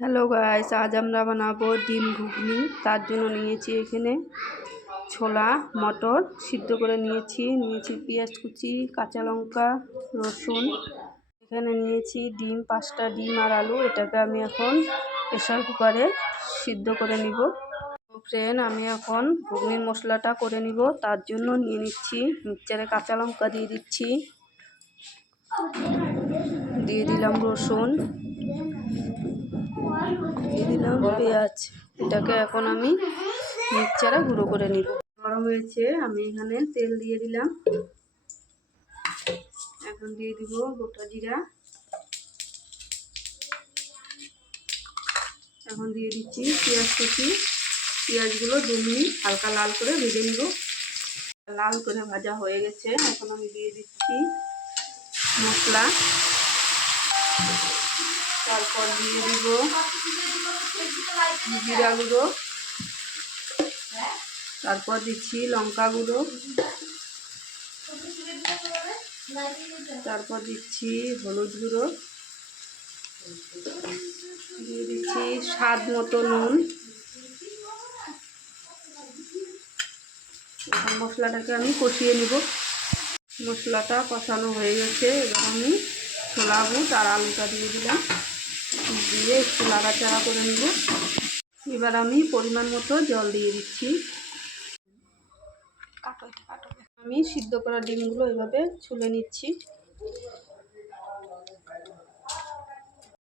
Hello guys, আজ আমরা বানাবো ডিম ঘুগনি। তার জন্য নিয়েছি এখানে ছোলা মটর সিদ্ধ করে নিয়েছি পেঁয়াজ কুচি, কাঁচা লঙ্কা, রসুন। এখানে নিয়েছি ডিম 5টা ডিম আর আলু। এটাকে আমি এখন প্রেসার কুকারে সিদ্ধ করে নিব। ফ্রেন্ড, আমি এখন ঘুগনির মশলাটা করে নিব। তার জন্য নিয়ে নিচ্ছি মিক্সচারে কাঁচা লঙ্কা দিয়ে দিচ্ছি, দিয়ে দিলাম রসুন, দিয়ে দিলাম পেঁয়াজ। এটাকে এখন আমি মিক্সচারে গুঁড়ো করে নিব। গরম হয়েছে, আমি এখানে তেল দিয়ে দিলাম। এখন দিয়ে দিব গোটা জিরা, এখন দিয়ে দিচ্ছি পেঁয়াজ কুচি। পেঁয়াজগুলো 2 মিনিট হালকা লাল করে ভেজে নিব। লাল করে ভাজা হয়ে গেছে, এখন আমি দিয়ে দিচ্ছি মশলা। তারপর দিয়ে দিব জিরা গুঁড়ো, তারপর দিচ্ছি লঙ্কা গুঁড়ো, তারপর দিচ্ছি হলুদ গুঁড়ো, দিয়ে দিচ্ছি স্বাদ মতো নুন। এখন মশলাটাকে আমি কষিয়ে নিব। মশলাটা কষানো হয়ে গেছে, এবার আমি ছোলা বুট আর আলুটা দিয়ে দিলাম, দিয়ে একটু নাড়াচাড়া করে নিব। এবার আমি পরিমাণ মতো জল দিয়ে দিচ্ছি। আমি সিদ্ধ করা ডিমগুলো এভাবে ছুলে নিচ্ছি।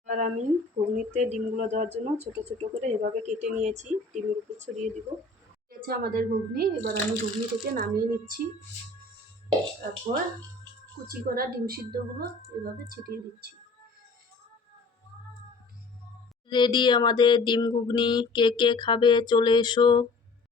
এবার আমি ঘুগনিতে ডিমগুলো দেওয়ার জন্য ছোট ছোট করে এভাবে কেটে নিয়েছি, ডিমের উপর ছড়িয়ে দিব। আছে আমাদের ঘুগনি। এবার আমি ঘুগনি থেকে নামিয়ে নিচ্ছি। তারপর কুচি করা ডিম সিদ্ধগুলো এভাবে ছিটিয়ে দিচ্ছি। রেডি আমাদের ডিম ঘুগনি। কে কে খাবে চলে এসো।